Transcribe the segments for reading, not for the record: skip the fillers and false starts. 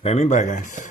Standing by, guys.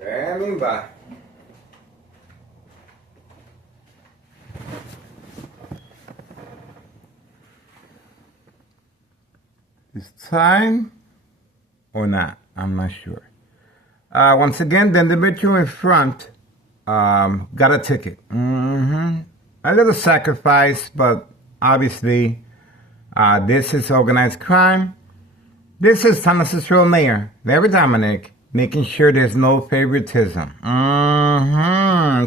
Standing by. It's time or not? I'm not sure. Once again, the individual in front got a ticket. A little sacrifice, but obviously this is organized crime. This is Thomas's real mayor, Larry Dominic, making sure there's no favoritism.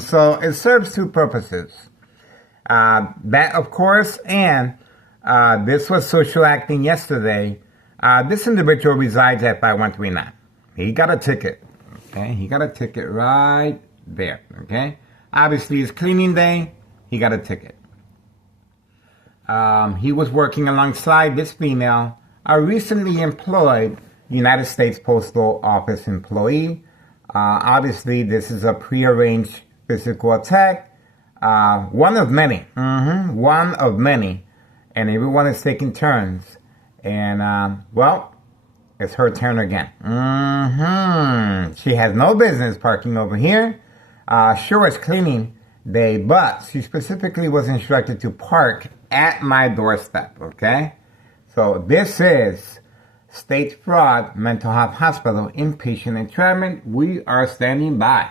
So it serves two purposes. That, of course, and this was social acting yesterday. This individual resides at 5139. He got a ticket. Okay, he got a ticket right there. Okay, obviously it's cleaning day. He got a ticket. He was working alongside this female, a recently employed United States Postal Office employee. Obviously, this is a prearranged physical attack. One of many. One of many. And everyone is taking turns. And, well, it's her turn again. She has no business parking over here. Sure, it's cleaning day, but she specifically was instructed to park at my doorstep, okay? So this is State Fraud Mental Health Hospital Inpatient Entrapment. We are standing by.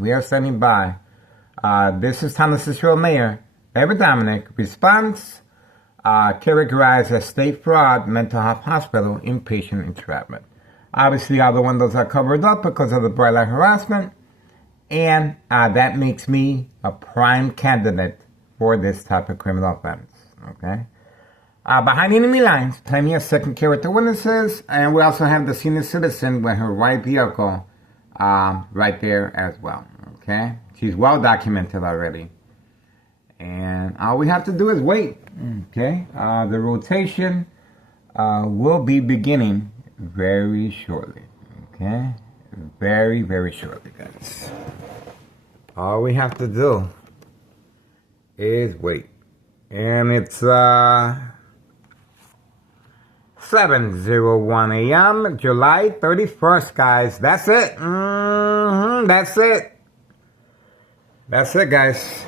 We are standing by. This is Thomas's real mayor, Larry Dominic. Response, characterized as State Fraud Mental Health Hospital Inpatient Entrapment. Obviously, all the windows are covered up because of the bright light harassment. And that makes me a prime candidate for this type of criminal offense. Okay? Behind enemy lines, plenty of second character witnesses, and we also have the senior citizen with her white vehicle right there as well. Okay? She's well documented already. And all we have to do is wait. Okay? The rotation will be beginning very shortly. Okay? Very, very shortly, guys. All we have to do is wait. And it's 7:01 a.m. July 31st, guys. That's it. That's it. That's it, guys.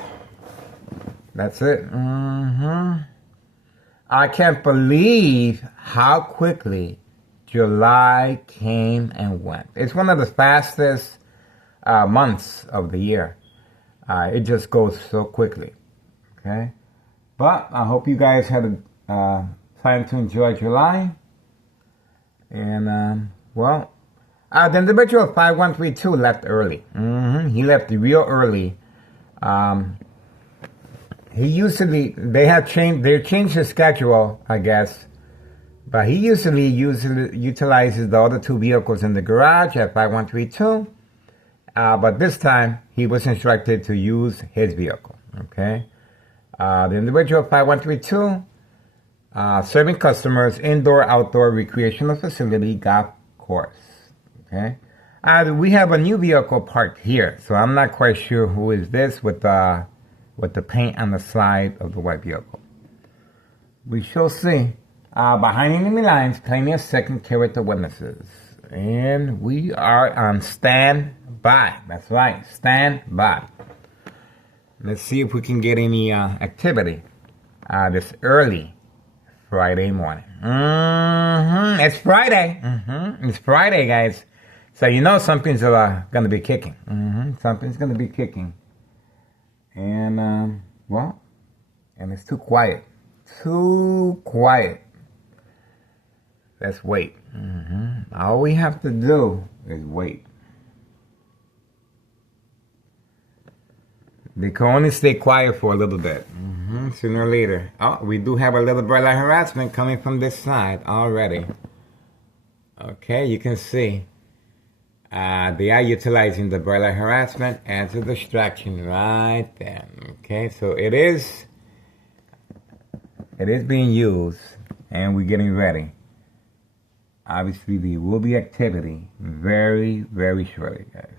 That's it. I can't believe how quickly July came and went. It's one of the fastest months of the year. It just goes so quickly. Okay? But I hope you guys had time to enjoy July. And, well, the individual 5132 left early. He left real early. They changed his schedule, I guess. But he usually utilizes the other two vehicles in the garage at 5132. But this time, he was instructed to use his vehicle. Okay? The individual 5132, serving customers, indoor-outdoor recreational facility, golf course. Okay? We have a new vehicle parked here, so I'm not quite sure who is this with the paint on the side of the white vehicle. We shall see. Behind enemy lines, plenty of second character witnesses. And we are on standby. That's right, stand by. Let's see if we can get any activity this early Friday morning. It's Friday. It's Friday, guys. So you know something's going to be kicking. Something's going to be kicking. And, well, and it's too quiet. Too quiet. Let's wait. All we have to do is wait. They can only stay quiet for a little bit. Sooner or later. Oh, we do have a little bright light harassment coming from this side already. Okay, you can see. They are utilizing the bright light harassment as a distraction right there. Okay, so it is being used, and we're getting ready. Obviously, there will be activity very, very shortly, guys.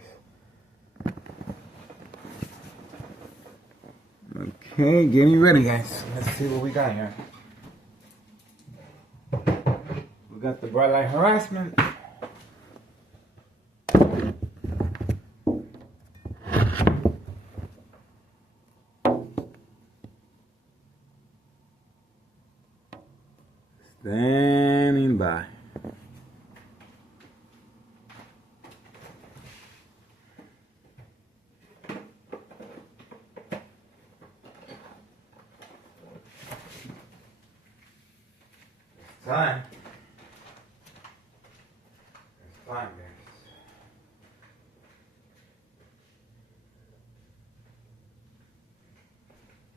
Okay, getting ready, guys. Let's see what we got here. We got the bright light harassment. Stand by. It's time. It's time, guys.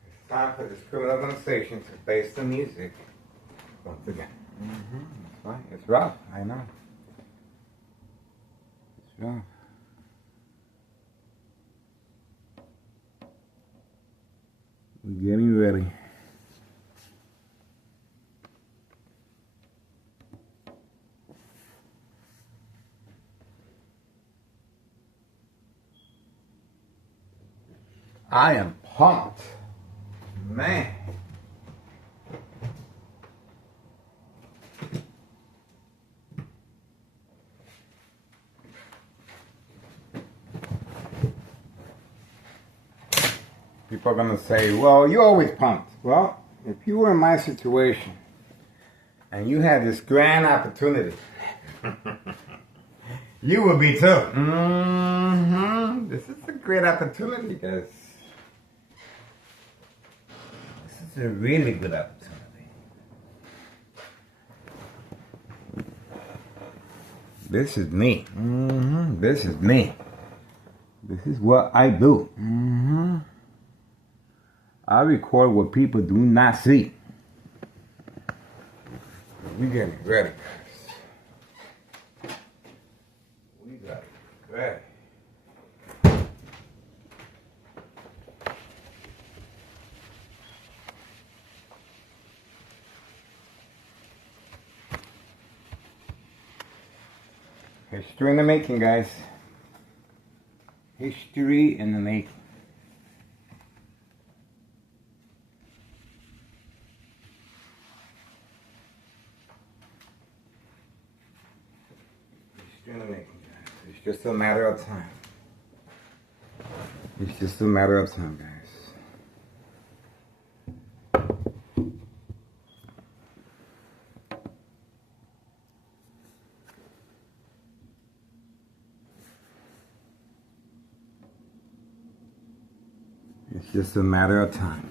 It's time for this criminal organization to face the music once again. That's right. It's rough. I know. It's rough. We're getting ready. I am pumped. Man. People are going to say, well, you're always pumped. Well, if you were in my situation and you had this grand opportunity, you would be too. This is a great opportunity, guys. This is a really good opportunity. This is me. This is me. This is what I do. I record what people do not see. We getting ready, guys. We got it ready. History in the making, guys. History in the making. It's just a matter of time. It's just a matter of time, guys. It's just a matter of time.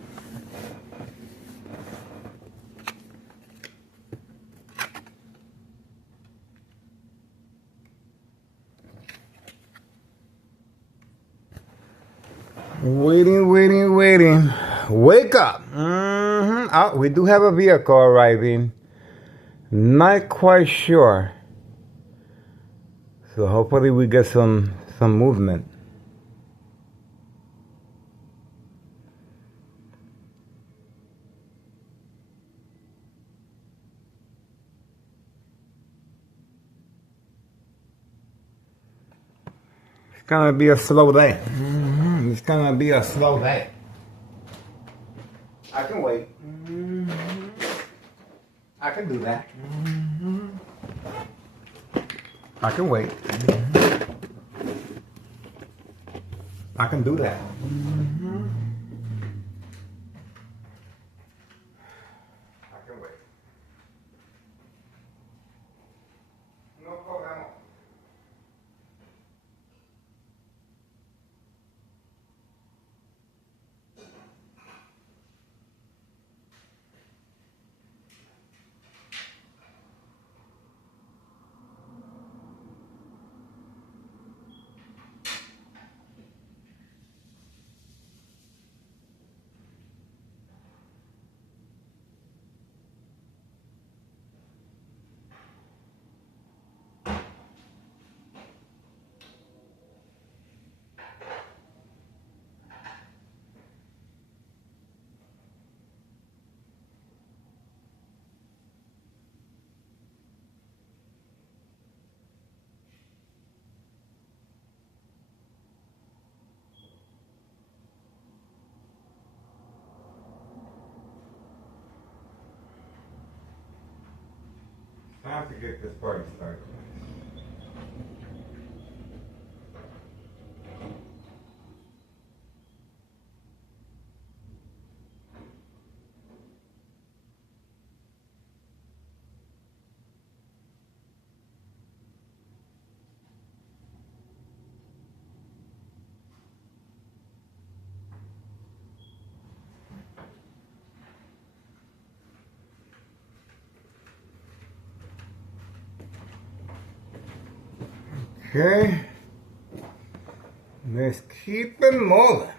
Waiting. Wake up. Oh, we do have a vehicle arriving. Not quite sure. So hopefully we get some movement. It's gonna be a slow day. It's gonna be a slow day. I can wait. I can do that. I can wait. I can do that. I can wait. No problem. Time to get this party started. Okay. Let's keep it moving.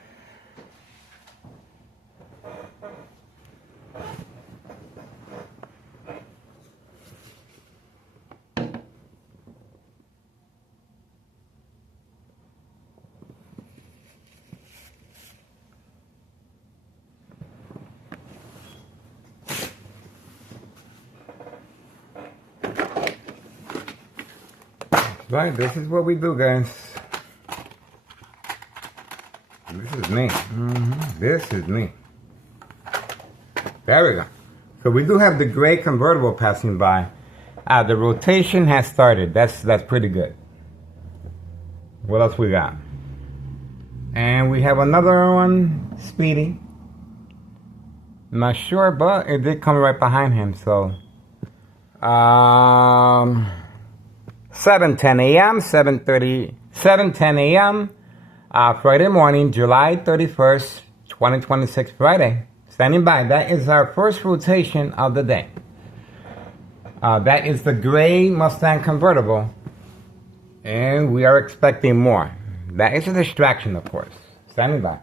Right, this is what we do, guys. This is me. This is me. There we go. So we do have the gray convertible passing by. The rotation has started. That's pretty good. What else we got? And we have another one speeding. I'm not sure, but it did come right behind him. So 7:10 a.m., 7:10 a.m. Friday morning, July 31st, 2026, Friday. Standing by. That is our first rotation of the day. That is the gray Mustang convertible. And we are expecting more. That is a distraction, of course. Standing by.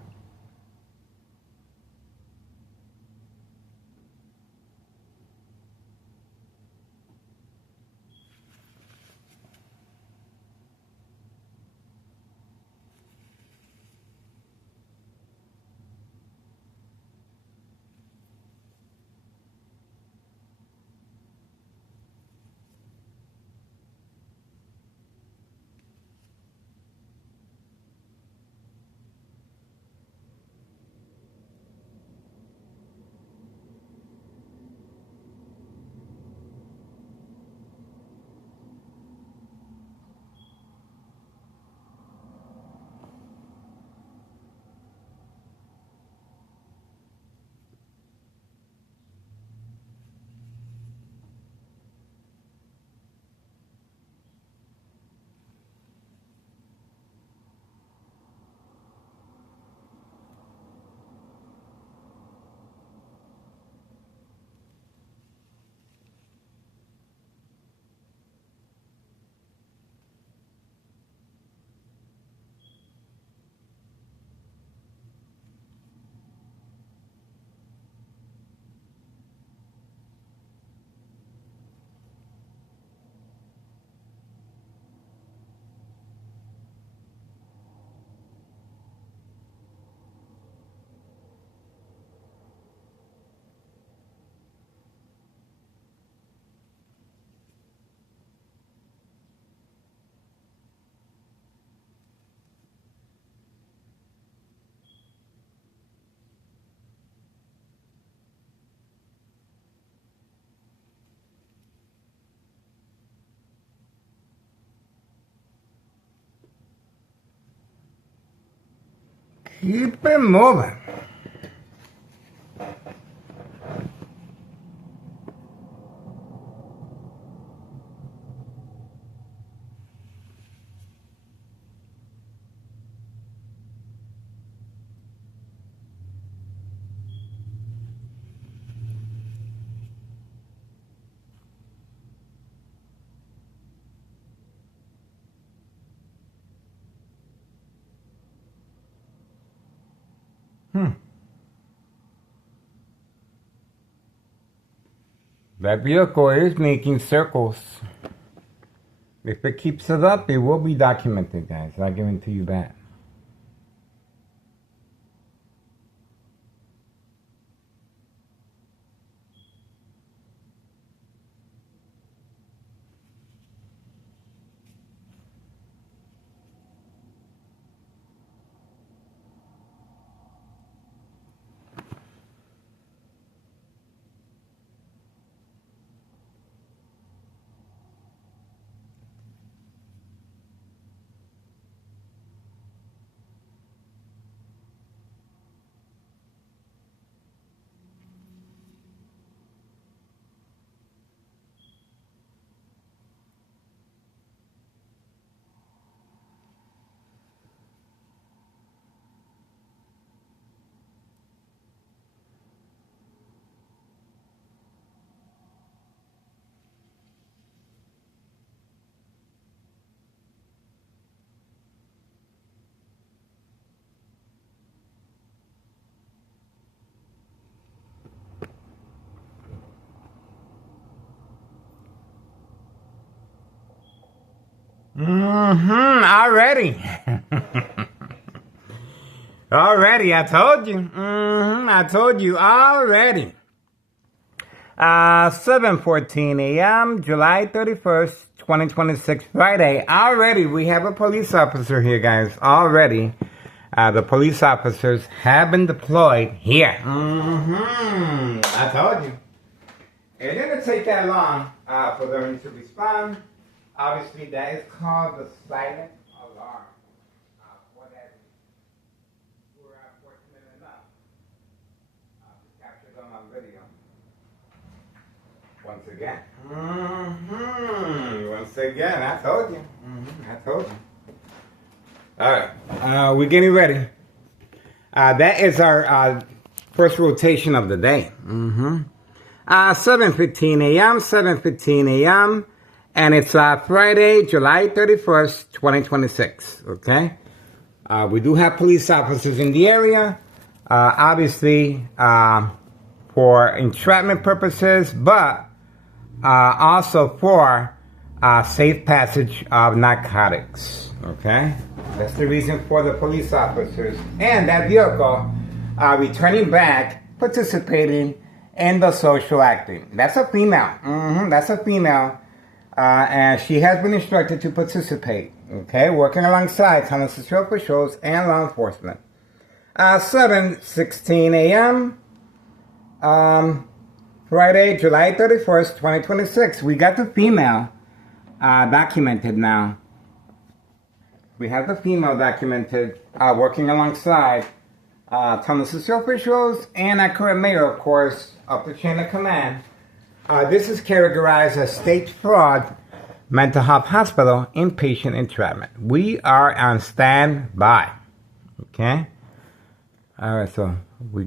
Keep it moving. That vehicle is making circles. If it keeps it up, it will be documented, guys. I guarantee you that. Already. Already, I told you. I told you already. 7:14 a.m., July 31st, 2026, Friday. Already, we have a police officer here, guys. Already, the police officers have been deployed here. I told you. It didn't take that long for them to respond. Obviously, that is called the silent alarm. For that, we were fortunate enough to capture them on video. Once again. Once again, I told you. I told you. All right, we're getting ready. That is our first rotation of the day. 7:15 a.m., 7:15 a.m., and it's Friday, July 31st, 2026, okay? We do have police officers in the area, obviously for entrapment purposes, but also for safe passage of narcotics, okay? That's the reason for the police officers and that vehicle returning back, participating in the social acting. That's a female. That's a female. And she has been instructed to participate, okay? Working alongside Thomas Secure officials and law enforcement. 7:16 a.m., Friday, July 31st, 2026. We got the female documented now. We have the female documented working alongside Thomas Secure officials and our current mayor, of course, up the chain of command. This is categorized as state fraud, mental health hospital, inpatient entrapment. We are on standby. Okay? All right, so we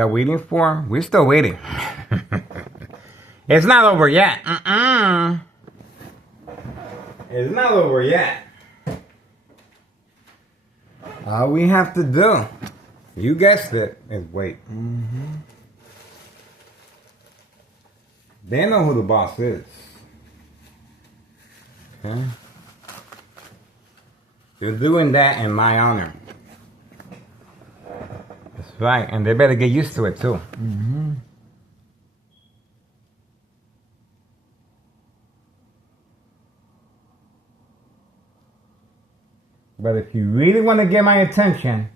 are waiting for, we're still waiting. It's not over yet. It's not over yet. All we have to do, you guessed it, is wait. They know who the boss is. Okay? You're doing that in my honor. That's right, and they better get used to it too. But if you really want to get my attention,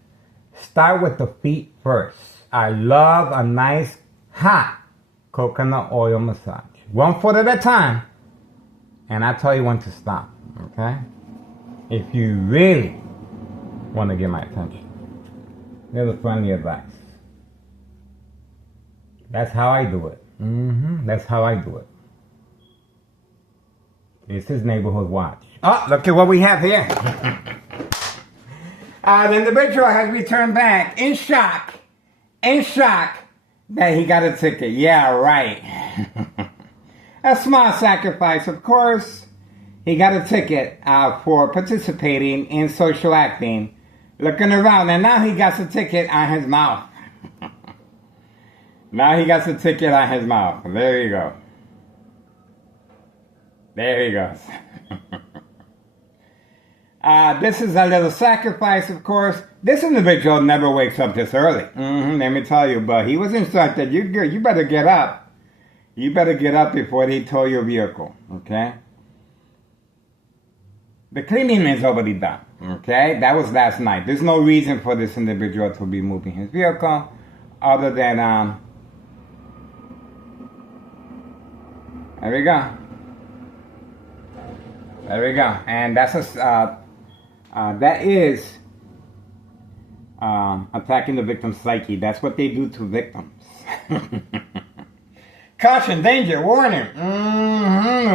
start with the feet first. I love a nice hot coconut oil massage. 1 foot at a time. And I tell you when to stop. Okay? If you really want to get my attention. There's a friendly advice. That's how I do it. That's how I do it. This is Neighborhood Watch. Oh, look at what we have here. The individual has returned back in shock that he got a ticket. Yeah, right. A small sacrifice, of course. He got a ticket for participating in social acting, looking around, and now he got a ticket on his mouth. Now he got a ticket on his mouth. There you go. There he goes. This is a little sacrifice, of course. This individual never wakes up this early. Let me tell you, but he was instructed, you better get up. You better get up before they tow your vehicle, okay? The cleaning is already done, okay? That was last night. There's no reason for this individual to be moving his vehicle other than, there we go. There we go. And that's that is attacking the victim's psyche. That's what they do to victims. Caution, danger, warning.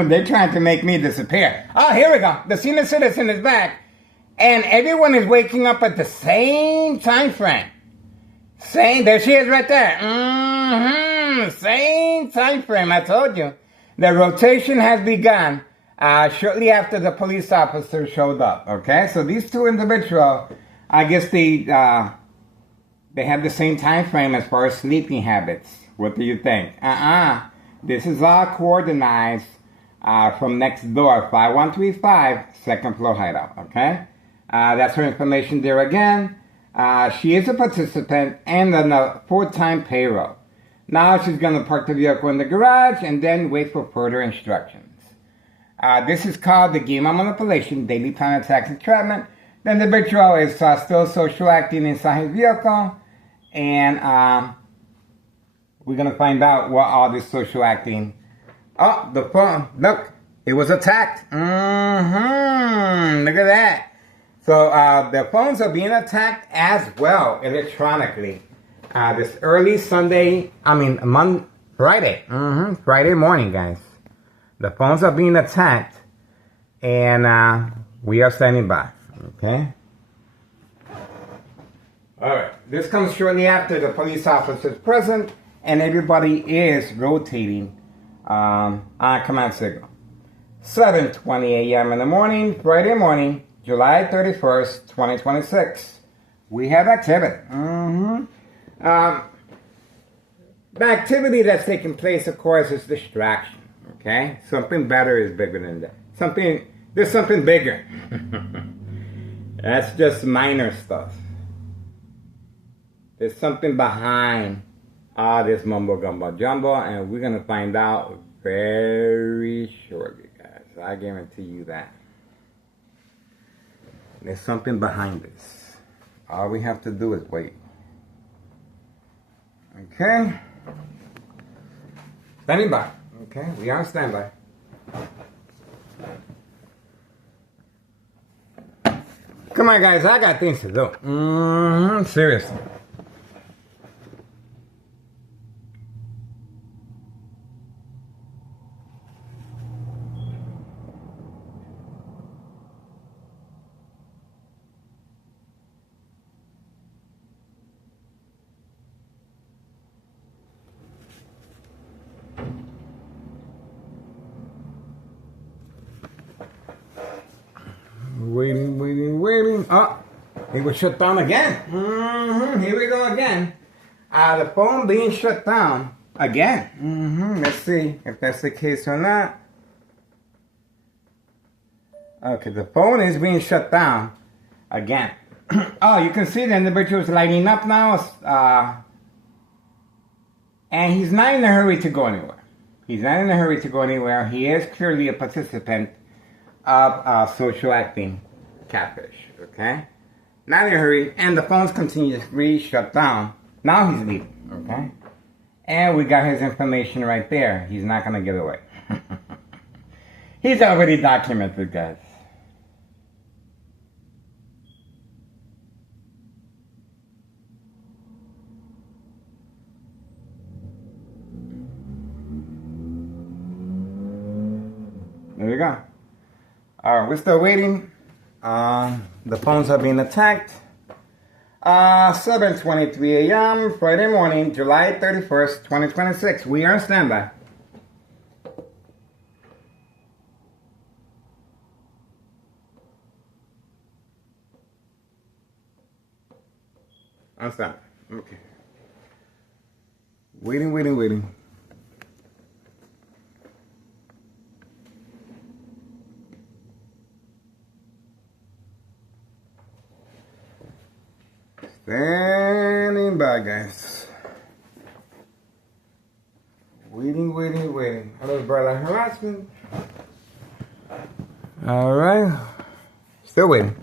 They're trying to make me disappear. Oh, here we go. The senior citizen is back. And everyone is waking up at the same time frame. There she is right there. Same time frame, I told you. The rotation has begun shortly after the police officer showed up. Okay, so these two individuals, I guess they have the same time frame as far as sleeping habits. What do you think? This is all coordinated from next door, 5135, second floor hideout, okay? That's her information there again. She is a participant and on a full-time payroll. Now she's going to park the vehicle in the garage and then wait for further instructions. This is called the game of manipulation, daily plan attacks and entrapment. The individual is still social acting inside his vehicle, and we're going to find out what all this social acting. Oh, the phone. Look, it was attacked. Look at that. So the phones are being attacked as well electronically. This early Friday. Friday morning, guys. The phones are being attacked, and we are standing by. Okay. All right. This comes shortly after the police officers present, and everybody is rotating on command signal. 7:20 a.m. in the morning, Friday morning, July 31st, 2026. We have activity. The activity that's taking place, of course, is distraction. Okay? Something better is bigger than that. There's something bigger. That's just minor stuff. There's something behind all this mumbo gumbo jumbo, and we're going to find out very shortly, guys. I guarantee you that. There's something behind this. All we have to do is wait. Okay? Standing by. Okay? We are on standby. Come on, guys. I got things to do. Seriously. Waiting. Oh, it was shut down again. Here we go again. The phone being shut down again. Let's see if that's the case or not. Okay, the phone is being shut down again. Oh, you can see the individual's lighting up now. And he's not in a hurry to go anywhere. He is clearly a participant of social acting catfish, okay? Not in a hurry, and the phone's continuously shut down. Now he's leaving, okay? And we got his information right there. He's not gonna get away. He's already documented, guys. There we go. Alright, we're still waiting. The phones are being attacked. 7:23 a.m. Friday morning, July 31st, 2026. We are on standby. On standby. Okay. Waiting. Standing by, guys. Waiting. Hello, brother. Harassment. All right. Still waiting.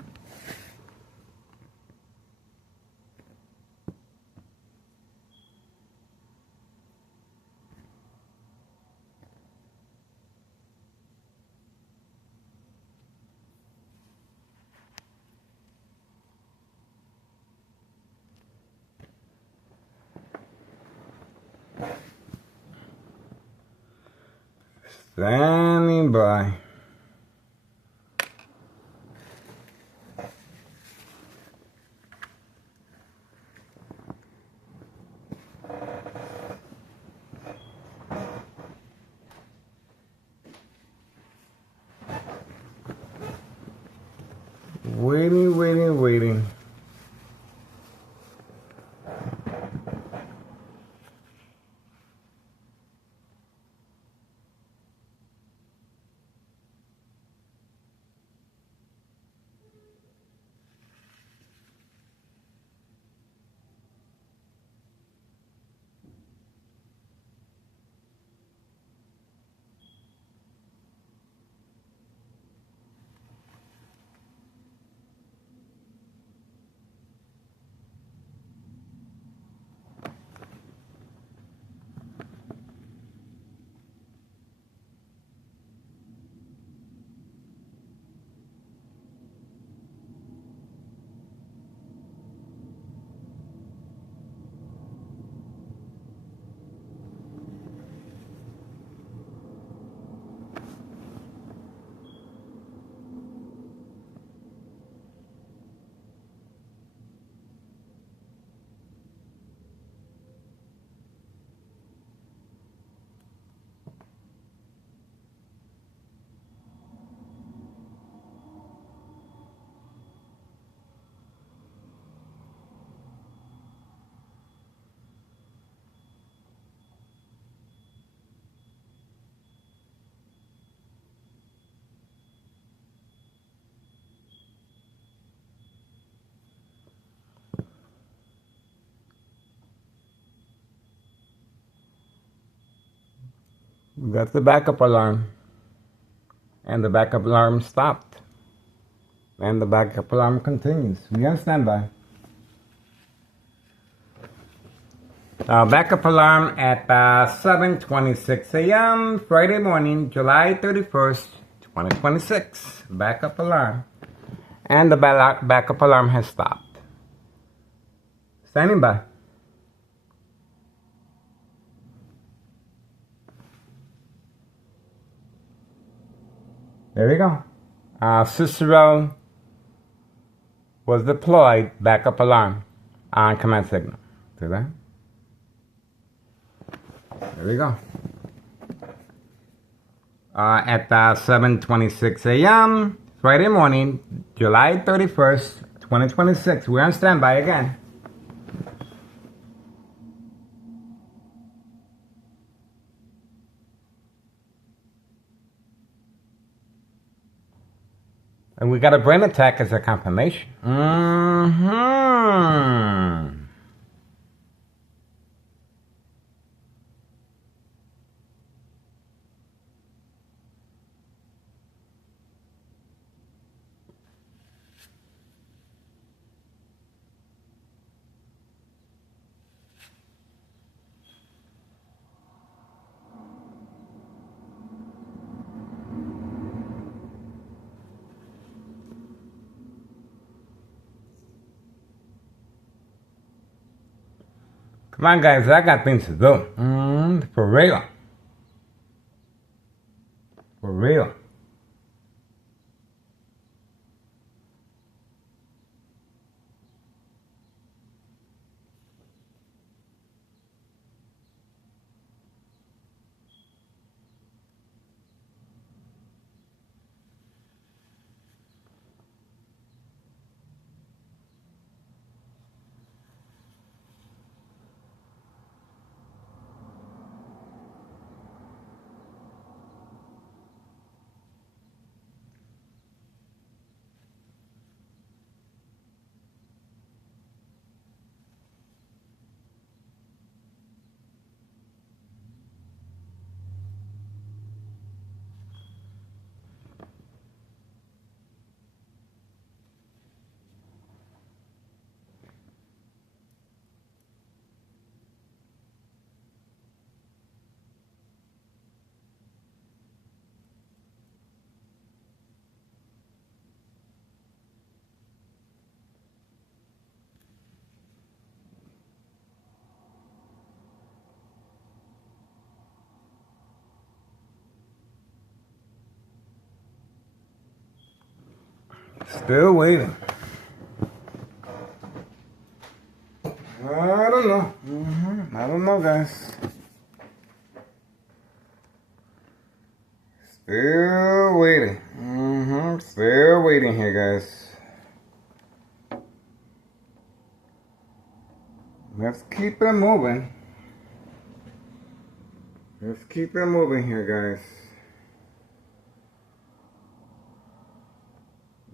Standing by. Waiting. We got the backup alarm. And the backup alarm stopped. And the backup alarm continues. We on standby. Backup alarm at 7:26 a.m. Friday morning, July 31st, 2026. Backup alarm. And the backup alarm has stopped. Standing by. There we go. Cicero was deployed. Backup alarm on command signal. See that? There we go. At 7:26 a.m. Friday morning, July 31st, 2026. We're on standby again. And we got a brain attack as a confirmation. Come on, guys, I got things to do. For real. For real. Still waiting. I don't know. I don't know, guys. Still waiting. Still waiting here, guys. Let's keep it moving. Let's keep it moving here, guys.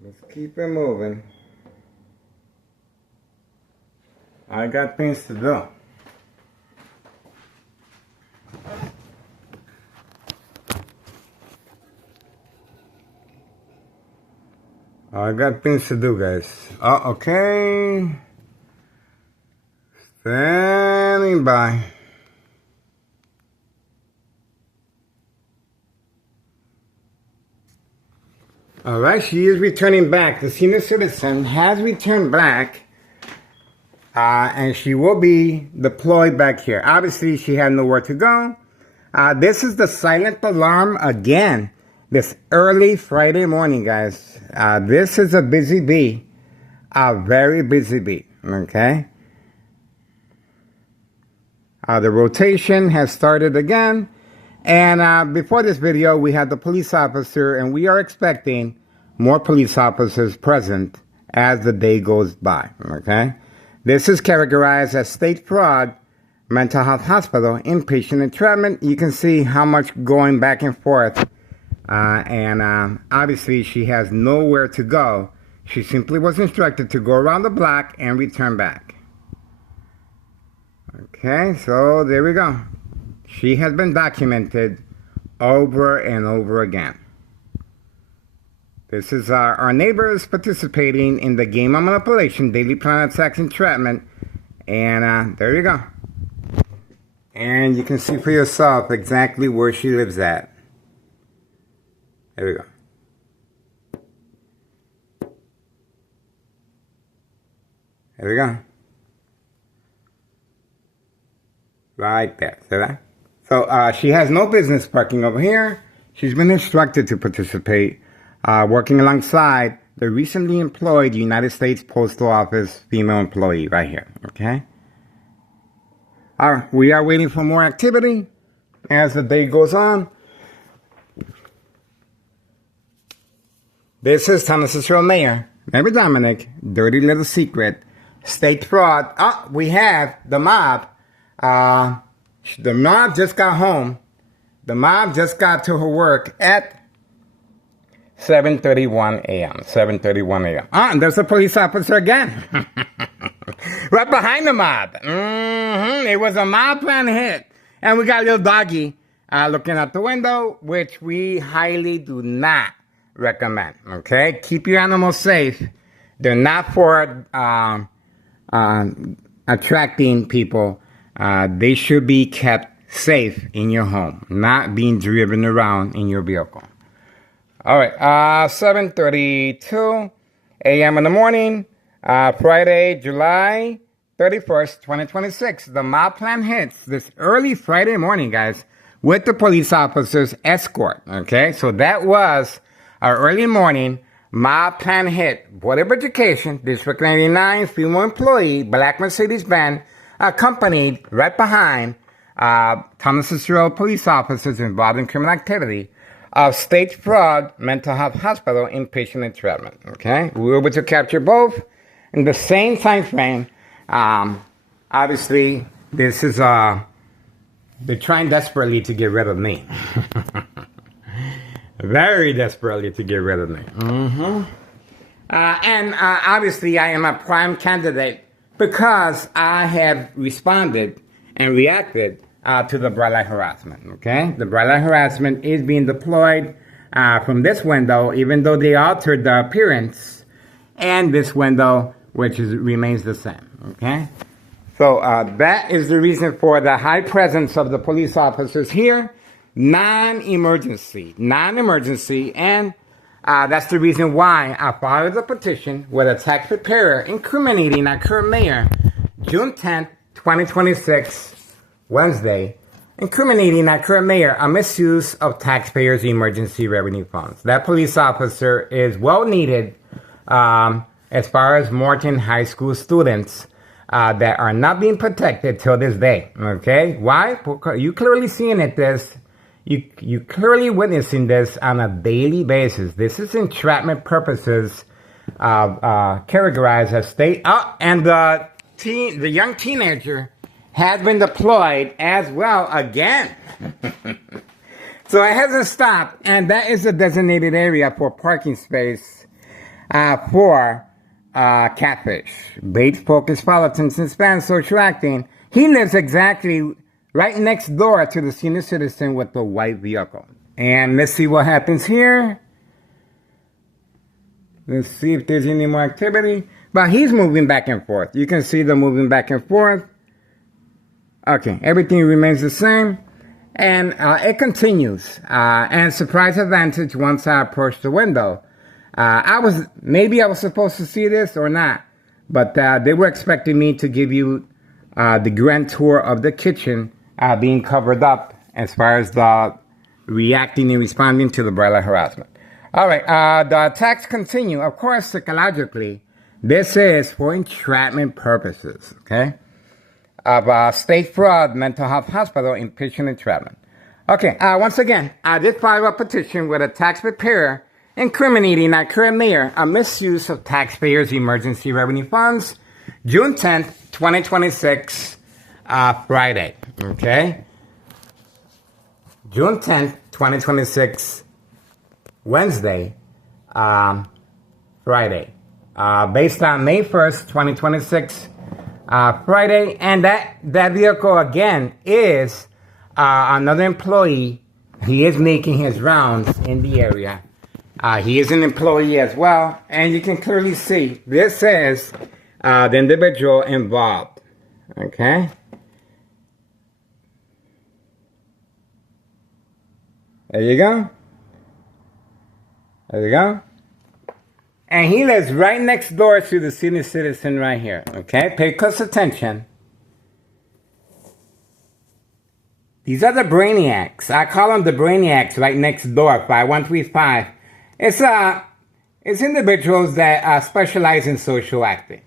Let's keep it moving. I got things to do. I got things to do, guys. Okay. Standing by. All right, she is returning back. The senior citizen has returned back, and she will be deployed back here. Obviously, she had nowhere to go. This is the silent alarm again. This early Friday morning, guys. This is a busy bee, a very busy bee. Okay. The rotation has started again. And before this video, we had the police officer, and we are expecting more police officers present as the day goes by, okay? This is categorized as state fraud, mental health hospital, inpatient entrapment. You can see how much going back and forth. Obviously, she has nowhere to go. She simply was instructed to go around the block and return back. Okay, so there we go. She has been documented over and over again. This is our neighbors participating in the game of manipulation, daily plan attacks, entrapment, and there you go. And you can see for yourself exactly where she lives at. There we go. There we go. Right there. See that? So she has no business parking over here. She's been instructed to participate, working alongside the recently employed United States Postal Office female employee right here. Okay? All right, we are waiting for more activity as the day goes on. This is Thomas Cicero Mayor, Mayor Dominic, Dirty Little Secret, State Fraud. Oh, we have the mob. The mob just got home. The mob just got to her work at 7:31 a.m. 7:31 a.m. And there's a police officer again. Right behind the mob. It was a mob plan hit. And we got a little doggy looking out the window, which we highly do not recommend. Okay? Keep your animals safe. They're not for attracting people. They should be kept safe in your home, not being driven around in your vehicle. All right, 7:32 a.m. in the morning, Friday, July 31st, 2026. The mob plan hits this early Friday morning, guys, with the police officer's escort. Okay, so that was our early morning mob plan hit. Board of Education, District 99, female employee, black Mercedes-Benz, accompanied right behind Thomas Cicero police officers involved in criminal activity of State Fraud Mental Health Hospital inpatient entrapment. Okay, we were able to capture both in the same time frame. Obviously, this is they're trying desperately to get rid of me. Very desperately to get rid of me. And obviously, I am a prime candidate because I have responded and reacted to the bright light harassment. Okay, the bright light harassment is being deployed from this window, even though they altered the appearance, and this window, which remains the same. Okay, so that is the reason for the high presence of the police officers here. Non-emergency, and that's the reason why I filed the petition with a tax preparer incriminating our current mayor, June 10th, 2026, Wednesday, incriminating our current mayor a misuse of taxpayers' emergency revenue funds. That police officer is well needed as far as Morton High School students that are not being protected till this day. Okay, why? Because you clearly seeing it this. You clearly witnessing this on a daily basis. This is entrapment purposes, categorized as state. And the young teenager has been deployed as well again. So it hasn't stopped, and that is a designated area for parking space for catfish, bait focused politics and Spanish social acting. He lives exactly right next door to the senior citizen with the white vehicle. And let's see what happens here. Let's see if there's any more activity. But he's moving back and forth. You can see them moving back and forth. Okay, everything remains the same. And it continues. And surprise advantage once I approach the window. Maybe I was supposed to see this or not. But they were expecting me to give you the grand tour of the kitchen being covered up as far as the reacting and responding to the bright light harassment. All right, the attacks continue. Of course, psychologically, this is for entrapment purposes, okay? Of State Fraud Mental Health Hospital inpatient entrapment. Okay, once again, I did file a petition with a tax preparer incriminating our current mayor a misuse of taxpayers' emergency revenue funds, June 10th, 2026. Friday, okay? June 10th, 2026, Wednesday, Friday. Based on May 1st, 2026, Friday. And that vehicle, again, is another employee he is making his rounds in the area. He is an employee as well, and you can clearly see this is the individual involved. Okay? There you go. There you go. And he lives right next door to the senior citizen right here. Okay? Pay close attention. These are the brainiacs. I call them the brainiacs right next door, 5135. It's individuals that specialize in social acting.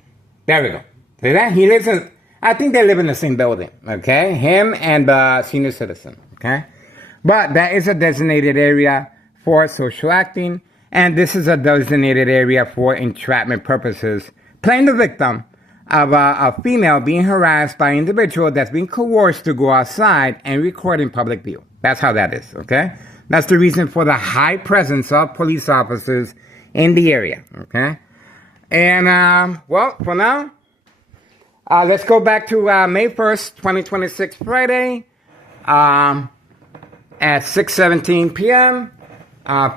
There we go. See that? He lives in, I think they live in the same building. Okay? Him and the senior citizen. Okay? But that is a designated area for social acting. And this is a designated area for entrapment purposes. Playing the victim of a female being harassed by an individual that's being coerced to go outside and record in public view. That's how that is, okay? That's the reason for the high presence of police officers in the area, okay? And, well, for now, let's go back to May 1st, 2026, Friday, at 6:17 p.m.,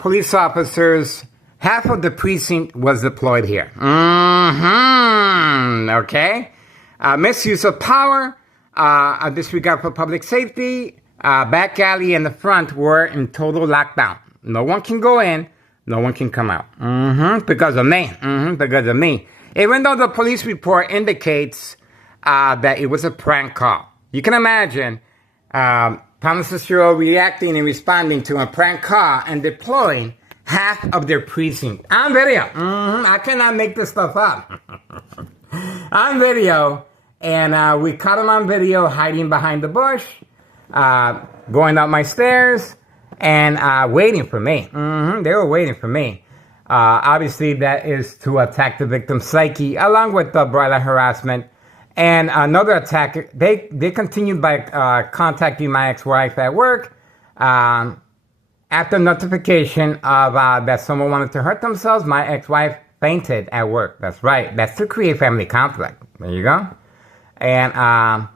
police officers, half of the precinct was deployed here. Okay? Misuse of power, a disregard for public safety, back alley and the front were in total lockdown. No one can go in, no one can come out. Because of me. Because of me. Even though the police report indicates that it was a prank call. You can imagine Thomas Cicero reacting and responding to a prank call and deploying half of their precinct on video. I cannot make this stuff up. On video. And we caught him on video hiding behind the bush, going up my stairs, and waiting for me. They were waiting for me. Obviously, that is to attack the victim's psyche, along with the broiler harassment. And another attack, they continued by contacting my ex-wife at work after notification of that someone wanted to hurt themselves. My ex-wife fainted at work. That's right. That's to create family conflict. There you go. And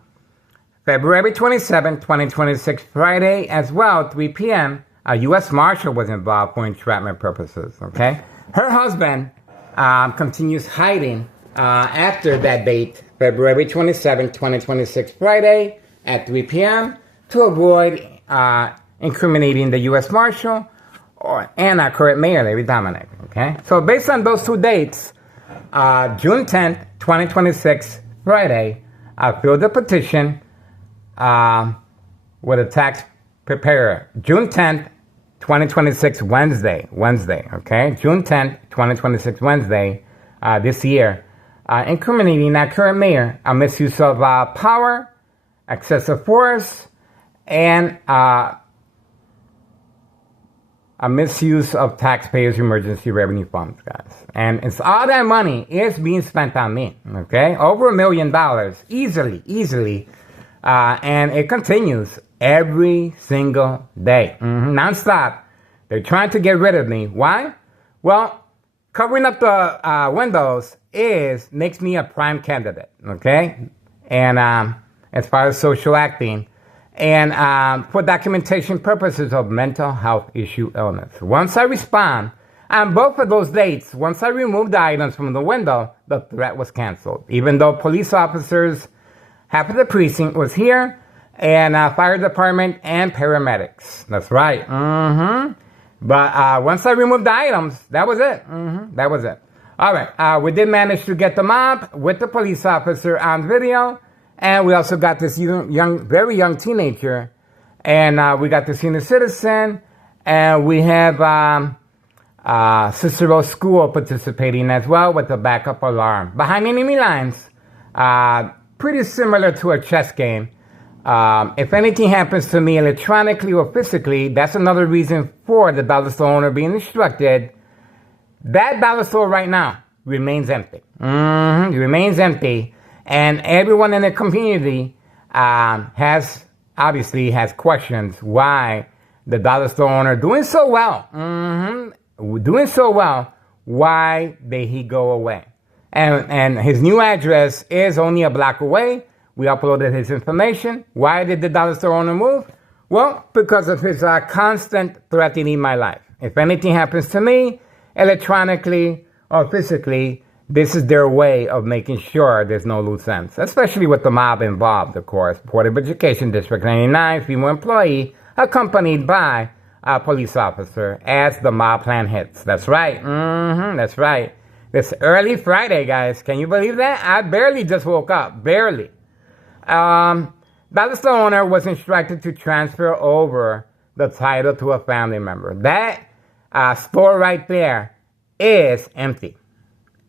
February 27, 2026, Friday as well, 3 p.m., a U.S. Marshal was involved for entrapment purposes. Okay? Her husband continues hiding after that date, February 27, 2026, Friday at 3 p.m. to avoid incriminating the U.S. Marshal and our current mayor, Larry Dominic. Okay? So based on those two dates, June 10th, 2026, Friday, I filled the petition with a tax preparer. June 10th, 2026, Wednesday, okay? June 10th, 2026, Wednesday, this year. Incriminating our current mayor, a misuse of power, excessive force, and a misuse of taxpayers' emergency revenue funds, guys. And it's all that money is being spent on me, okay? Over $1 million, easily. And it continues every single day, nonstop. They're trying to get rid of me. Why? Well, covering up the windows makes me a prime candidate, okay? And as far as social acting, and for documentation purposes of mental health issue illness. Once I respond on both of those dates, once I removed the items from the window, the threat was canceled. Even though police officers, half of the precinct was here, and fire department and paramedics. That's right. But once I removed the items, that was it. That was it. All right. We did manage to get the mob with the police officer on video. And we also got this very young teenager. And we got the senior citizen. And we have Cicero School participating as well with the backup alarm. Behind enemy lines, pretty similar to a chess game. If anything happens to me electronically or physically, that's another reason for the dollar store owner being instructed. That dollar store right now remains empty. It remains empty. And everyone in the community has questions why the dollar store owner doing so well, why did he go away? And his new address is only a block away. We uploaded his information. Why did the dollar store owner move? Well, because of his constant threatening my life. If anything happens to me, electronically or physically, this is their way of making sure there's no loose ends, especially with the mob involved, of course. Board of Education District 99, female employee, accompanied by a police officer as the mob plan hits. That's right. That's right. It's early Friday, guys. Can you believe that? I barely just woke up. Barely. That store owner was instructed to transfer over the title to a family member. That store right there is empty.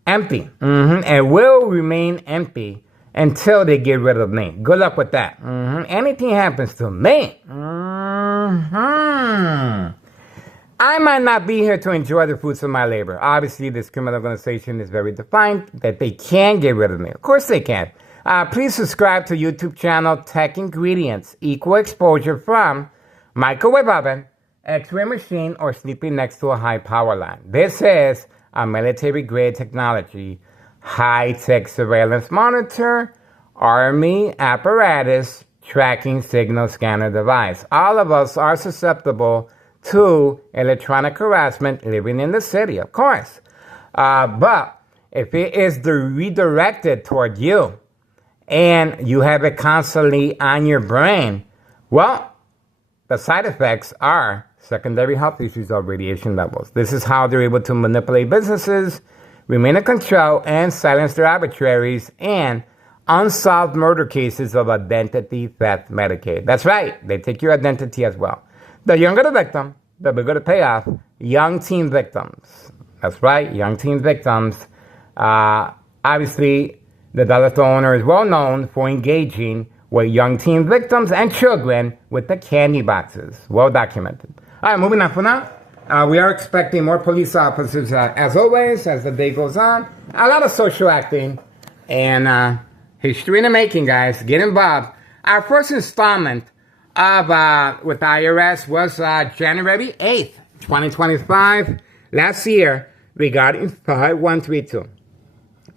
Empty. And will remain empty until they get rid of me. Good luck with that. Anything happens to me, I might not be here to enjoy the fruits of my labor. Obviously, this criminal organization is very defined that they can get rid of me. Of course they can. Please subscribe to YouTube channel Tech Ingredients. Equal exposure from microwave oven, X-ray machine, or sleeping next to a high power line. This is a military-grade technology, high-tech surveillance monitor, army apparatus, tracking signal scanner device. All of us are susceptible to electronic harassment living in the city, of course. But if it is redirected toward you and you have it constantly on your brain, well, the side effects are secondary health issues of radiation levels. This is how they're able to manipulate businesses, remain in control, and silence their arbitraries and unsolved murder cases of identity theft Medicaid. That's right. They take your identity as well. The younger the victim, the bigger the payoff. Young teen victims. That's right. Young teen victims. Obviously, the dollar store owner is well known for engaging with young teen victims and children with the candy boxes. Well documented. All right, moving on for now. We are expecting more police officers, as always, as the day goes on. A lot of social acting and history in the making, guys. Get involved. Our first installment of with IRS was January 8th, 2025, last year, regarding 5132.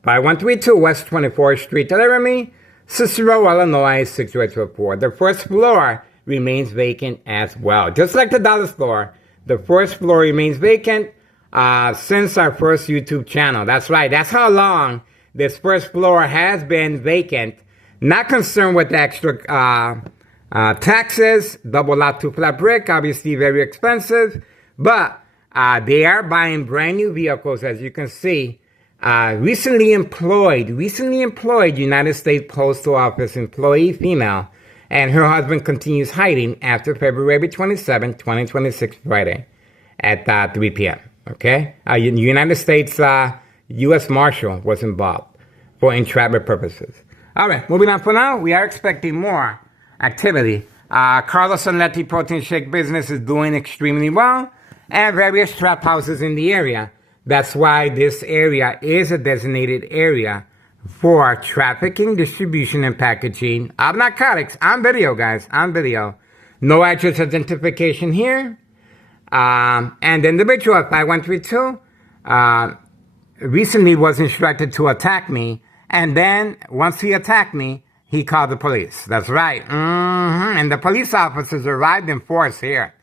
5132 West 24th Street, Laramie, Cicero, Illinois, 62824. The first floor remains vacant as well. Just like the dollar store, the first floor remains vacant since our first YouTube channel. That's right. That's how long this first floor has been vacant. Not concerned with the extra taxes, double lot, two flat brick, obviously very expensive. But they are buying brand new vehicles, as you can see. Recently employed United States Postal Office employee female, and her husband continues hiding after February 27, 2026, Friday at 3 p.m. Okay? United States U.S. Marshal was involved for entrapment purposes. All right, moving on for now. We are expecting more activity. Carlos Anletti Protein Shake business is doing extremely well, and various trap houses in the area. That's why this area is a designated area for trafficking, distribution, and packaging of narcotics. On video, guys, on video. No address identification here. And the individual at 5132 recently was instructed to attack me. And then, once he attacked me, he called the police. That's right. And the police officers arrived in force here.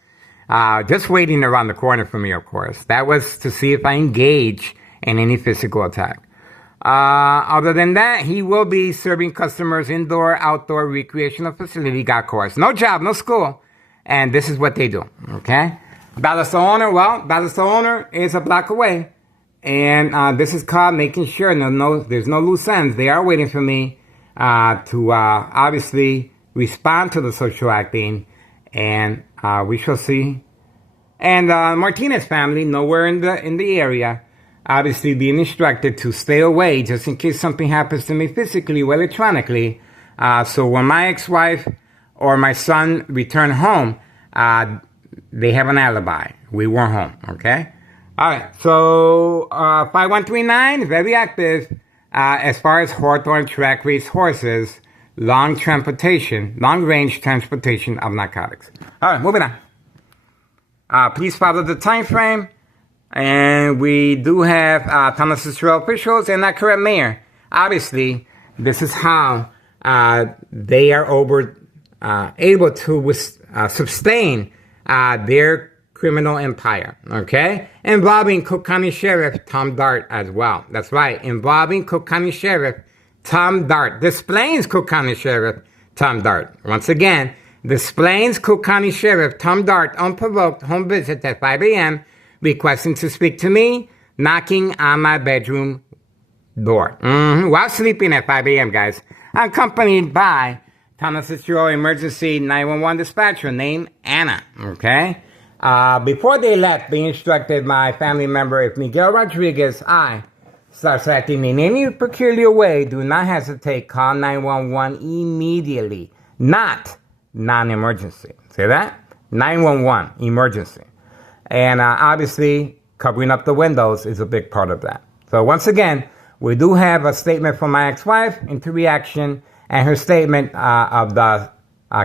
Just waiting around the corner for me, of course. That was to see if I engage in any physical attack. Other than that, he will be serving customers indoor, outdoor recreational facility, golf course. No job, no school. And this is what they do, okay? Ballester owner, well, Ballester owner is a block away. And this is called making sure there's no loose ends. They are waiting for me to obviously respond to the social acting. And we shall see. And Martinez family, nowhere in the area, obviously being instructed to stay away just in case something happens to me physically or electronically. So when my ex-wife or my son return home, they have an alibi. We weren't home, okay? All right, so 5139, very active as far as Hawthorne track race horses, long-range transportation of narcotics. All right, moving on. Please follow the time frame. And we do have Town of Cicero officials and our current mayor. Obviously, this is how they are over able to sustain their criminal empire, okay? Involving Cook County Sheriff Tom Dart as well. That's right, involving Cook County Sheriff Tom Dart. Displays Cook County Sheriff Tom Dart. Once again, displays Cook County Sheriff Tom Dart unprovoked home visit at 5 a.m. requesting to speak to me, knocking on my bedroom door. While sleeping at 5 a.m., guys, accompanied by Thomas Fitzgerald emergency 911 dispatcher named Anna, okay? Before they left, they instructed my family member, if Miguel Rodriguez, starts acting in any peculiar way, do not hesitate, call 911 immediately, not non-emergency. See that? 911, emergency. And obviously, covering up the windows is a big part of that. So once again, we do have a statement from my ex-wife into reaction and her statement of the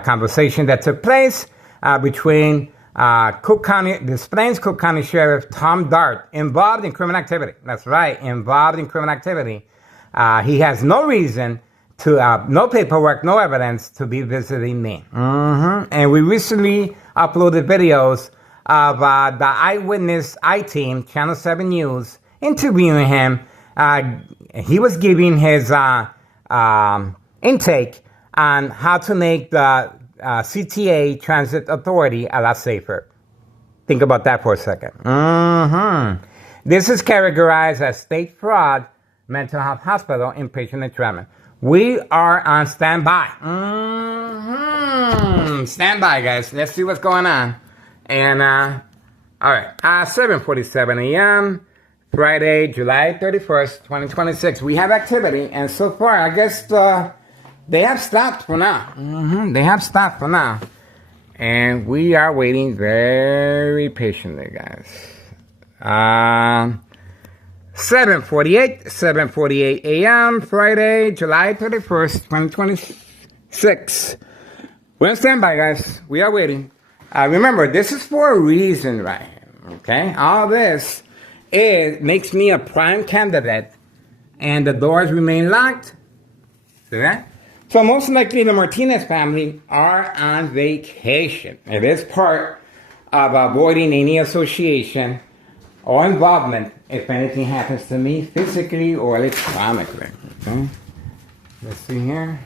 conversation that took place between Cook County, Des Plaines Cook County Sheriff Tom Dart, involved in criminal activity. That's right, involved in criminal activity. He has no reason to, no paperwork, no evidence to be visiting me. And we recently uploaded videos of the Eyewitness I-Team, Channel 7 News, interviewing him. He was giving his intake on how to make the CTA Transit Authority a lot safer. Think about that for a second. This is categorized as state fraud, mental health hospital, inpatient entrapment. We are on standby. Standby, guys. Let's see what's going on. And, all right, 7:47 a.m., Friday, July 31st, 2026. We have activity, and so far, I guess they have stopped for now. They have stopped for now. And we are waiting very patiently, guys. 7:48 a.m., Friday, July 31st, 2026. We're on standby, guys. We are waiting. Remember, this is for a reason, right? Okay? All this makes me a prime candidate, and the doors remain locked. See that? So most likely the Martinez family are on vacation. It is part of avoiding any association or involvement if anything happens to me physically or electronically. Okay? Let's see here.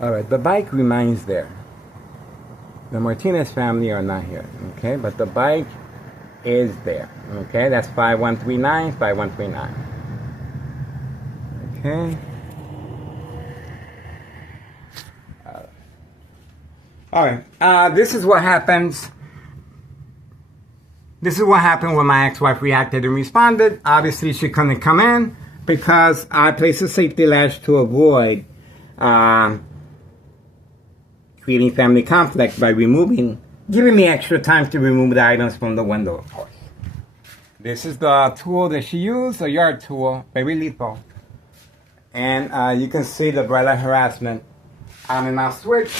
All right, the bike remains there. The Martinez family are not here, okay? But the bike is there, okay? That's 5139, 5139. Okay. All right. This is what happens. This is what happened when my ex-wife reacted and responded. Obviously, she couldn't come in because I placed a safety latch to avoid creating family conflict by giving me extra time to remove the items from the window, of course. This is the tool that she used, a yard tool, very lethal. And you can see the bright light harassment on and off switch.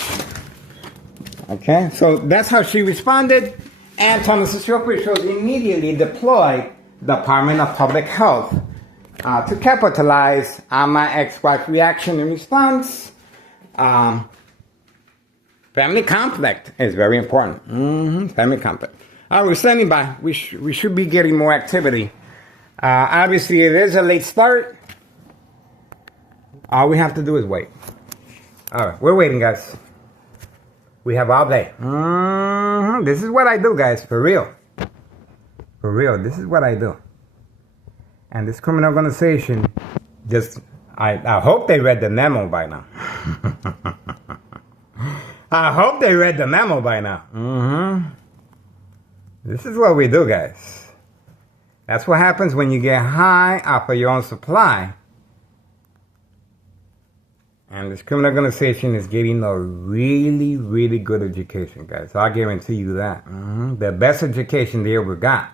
Okay, so that's how she responded. And Thomas officials immediately deployed the Department of Public Health to capitalize on my ex-wife's reaction and response. Family conflict is very important. Family conflict. We're standing by. We should be getting more activity. Obviously, it is a late start. All we have to do is wait. All right, we're waiting, guys. We have all day. This is what I do, guys, for real. For real, this is what I do. And this criminal organization, I hope they read the memo by now. I hope they read the memo by now. This is what we do, guys. That's what happens when you get high off of your own supply. And this criminal organization is getting a really, really good education, guys. I'll guarantee you that. The best education they ever got.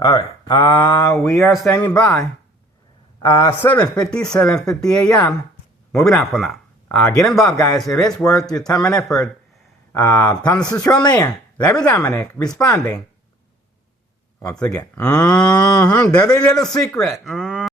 All right. We are standing by. 7:50 a.m. Moving on for now. Get involved, guys. It is worth your time and effort. Thomas Fitzgerald Mayor, Larry Dominic, responding. Once again. Dirty little secret.